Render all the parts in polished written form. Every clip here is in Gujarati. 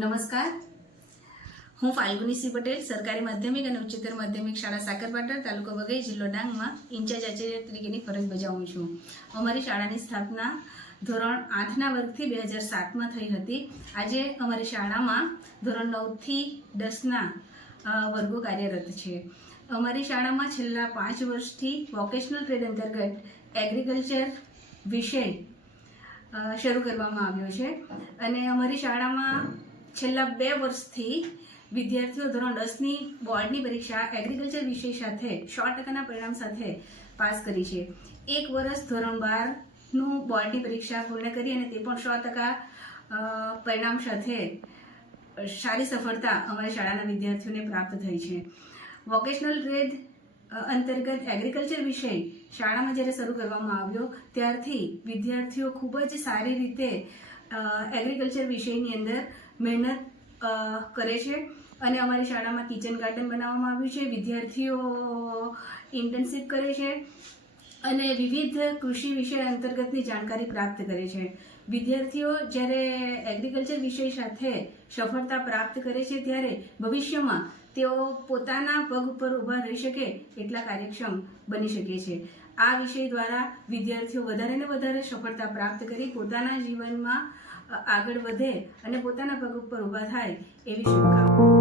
નમસ્કાર, હું ફાલ્ગુની સી પટેલ, સરકારી માધ્યમિક અને ઉચ્ચતર માધ્યમિક શાળા સાકરપાટણ, તાલુકો વઘઈ, જિલ્લો ડાંગમાં ઇન્ચાર્જ આચાર્ય તરીકેની ફરજ બજાવું છું. અમારી શાળાની સ્થાપના ધોરણ 8ના વર્ગથી 2007માં થઈ હતી. આજે અમારી શાળામાં ધોરણ 9થી 10ના વર્ગો કાર્યરત છે. અમારી શાળામાં છેલ્લા 5 વર્ષથી વોકેશનલ ટ્રેડ અંતર્ગત એગ્રીકલ્ચર વિષય શરૂ કરવામાં આવ્યો છે અને અમારી શાળામાં છેલ્લા 2 વર્ષથી વિદ્યાર્થીઓ ધોરણ 10ની બોર્ડની પરીક્ષા એગ્રીકલ્ચર વિષય સાથે 100%ના પરિણામ સાથે પાસ કરી છે. 1 વર્ષ ધોરણ 12નું બોર્ડની પરીક્ષા પૂર્ણ કરી અને તે પણ 100% પરિણામ સાથે સારી સફળતા અમારી શાળાના વિદ્યાર્થીઓને પ્રાપ્ત થઈ છે. વોકેશનલ ટ્રેડ અંતર્ગત એગ્રીકલ્ચર વિષય શાળામાં જ્યારે શરૂ કરવામાં આવ્યો ત્યારથી વિદ્યાર્થીઓ ખૂબ જ સારી રીતે એગ્રીકલ્ચર વિષયની અંદર મહેનત કરે છે અને અમારી શાળામાં કિચન ગાર્ડન બનાવવામાં આવ્યું છે. વિદ્યાર્થીઓ ઇન્ટર્નશીપ કરે છે અને વિવિધ કૃષિ વિષય અંતર્ગતની જાણકારી પ્રાપ્ત કરે છે. વિદ્યાર્થીઓ જ્યારે એગ્રીકલ્ચર વિષય સાથે સફળતા પ્રાપ્ત કરે છે ત્યારે ભવિષ્યમાં તેઓ પોતાના પગ ઉપર ઊભા રહી શકે એટલા કાર્યક્ષમ બની શકે છે. આ વિષય દ્વારા વિદ્યાર્થીઓ વધારે ને વધારે સફળતા પ્રાપ્ત કરી પોતાના જીવનમાં આગળ વધે અને પોતાના પગ ઉપર ઊભા થાય એવી શુભકામના.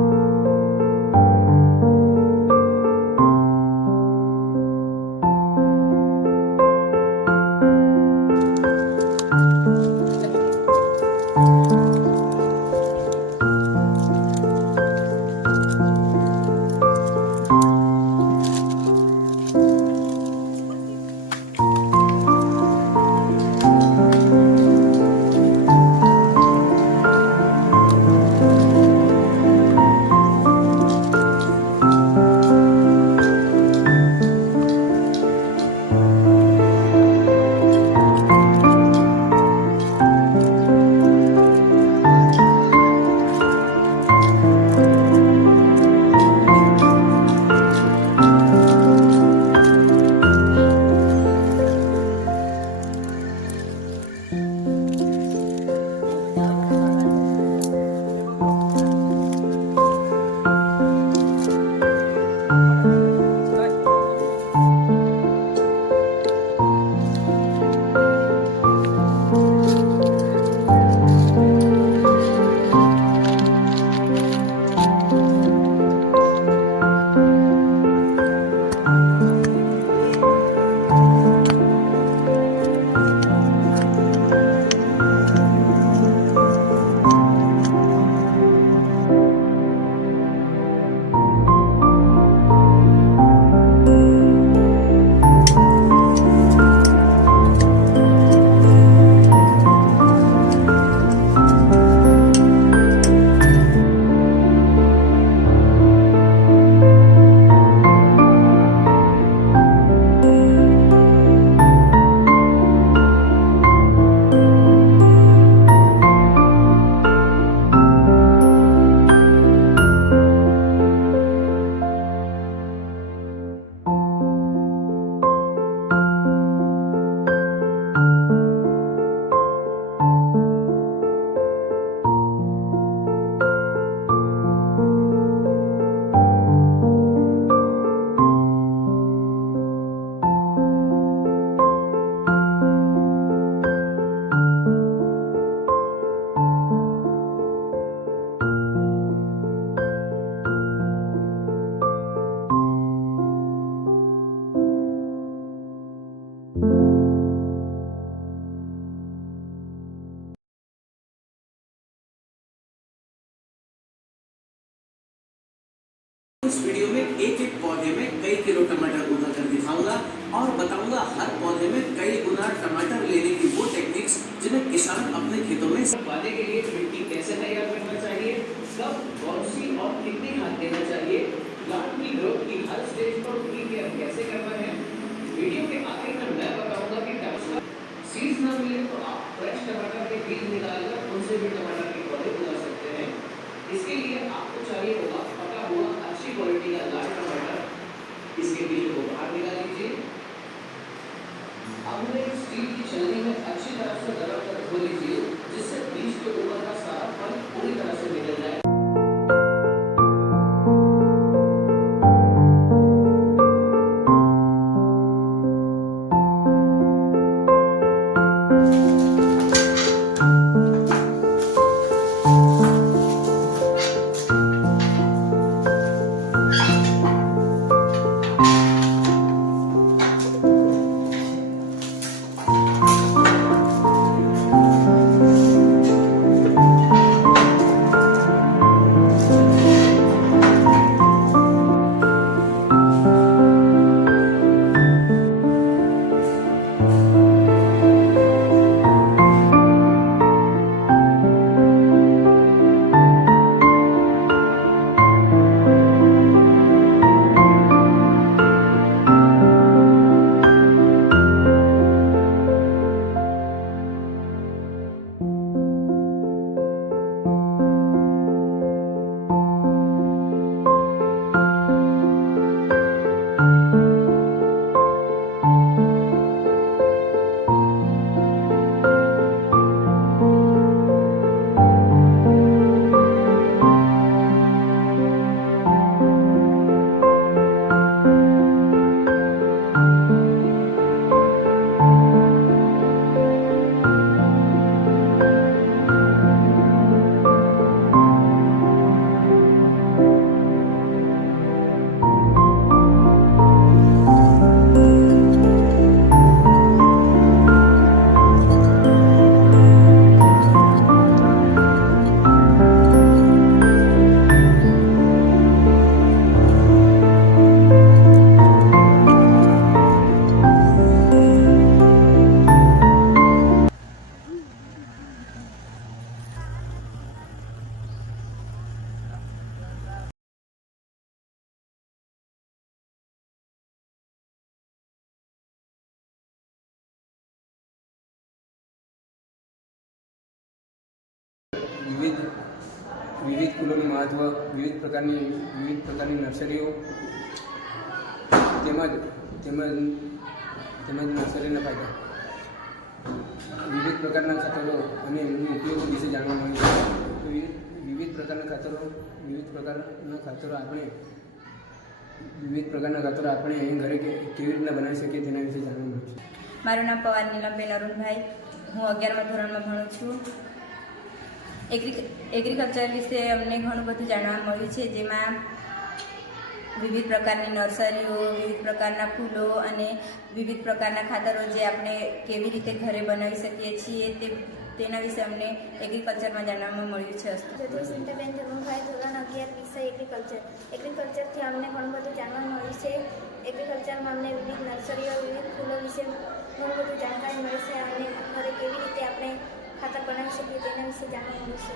इस वीडियो में एक एक पौधे में कई किलो टमाटर उगा कर दिखाऊंगा और बताऊंगा हर पौधे में कई गुना टमाटर लेने की वो टेक्निक्स जिन्हें किसान अपने खेतों में पाने के लिए मिट्टी कैसे तैयार करना चाहिए, कब कौन सी और कितनी खाद देना चाहिए, प्लांट की ग्रोथ की हर स्टेज पर उनकी केयर कैसे करना है। वीडियो के आखिर में मैं बताऊंगा कि टमाटर सीड्स ना मिले तो आप फ्रेश टमाटर के बीज निकालकर उनसे भी टमाटर के पौधे उगा सकते हैं। इसके लिए आपको चाहिए होगा पका हुआ अच्छी क्वालिटी का लाल टमाटर। इसके बीज को बाहर निकाल लीजिए। अब उन्हें स्टील की छलनी में अच्छी तरह से गरम कर धो लीजिए जिससे बीज के ऊपर का सारा फल पूरी तरह से निकल વિવિધ ફૂલોનું મહત્ત્વ, વિવિધ પ્રકારની નર્સરીઓ તેમજ નર્સરીના ફાયદા, વિવિધ પ્રકારના ખાતરો અને એમનું ઉપયોગ વિશે જાણવા મળ્યું છે. વિવિધ પ્રકારના ખાતરો આપણે ઘરે કેવી રીતના બનાવી શકીએ તેના વિશે જાણવા મળ્યું છે. મારું નામ પવાર નીલમબેન અરુણભાઈ, હું 11મા ધોરણમાં ભણું છું. એગ્રીકલ્ચર વિશે અમને ઘણું બધું જાણવા મળ્યું છે, જેમાં વિવિધ પ્રકારની નર્સરીઓ, વિવિધ પ્રકારના ફૂલો અને વિવિધ પ્રકારના ખાતરો જે આપણે કેવી રીતે ઘરે બનાવી શકીએ છીએ તેના વિશે અમને એગ્રીકલ્ચરમાં જાણવા મળ્યું છે. જ્યોતિષિંતાબેન ધર્મભાઈ, ધોરણ 11, વિષય એગ્રીકલ્ચર. એગ્રીકલ્ચરથી અમને ઘણું બધું જાણવા મળ્યું છે. એગ્રીકલ્ચરમાં અમને વિવિધ નર્સરીઓ, વિવિધ ફૂલો વિશે ઘણું બધું જાણકારી મળે છે અને ઘરે કેવી રીતે આપણે ખાતર બનાવી શકીએ તેના વિશે જાણવા મળ્યું છે.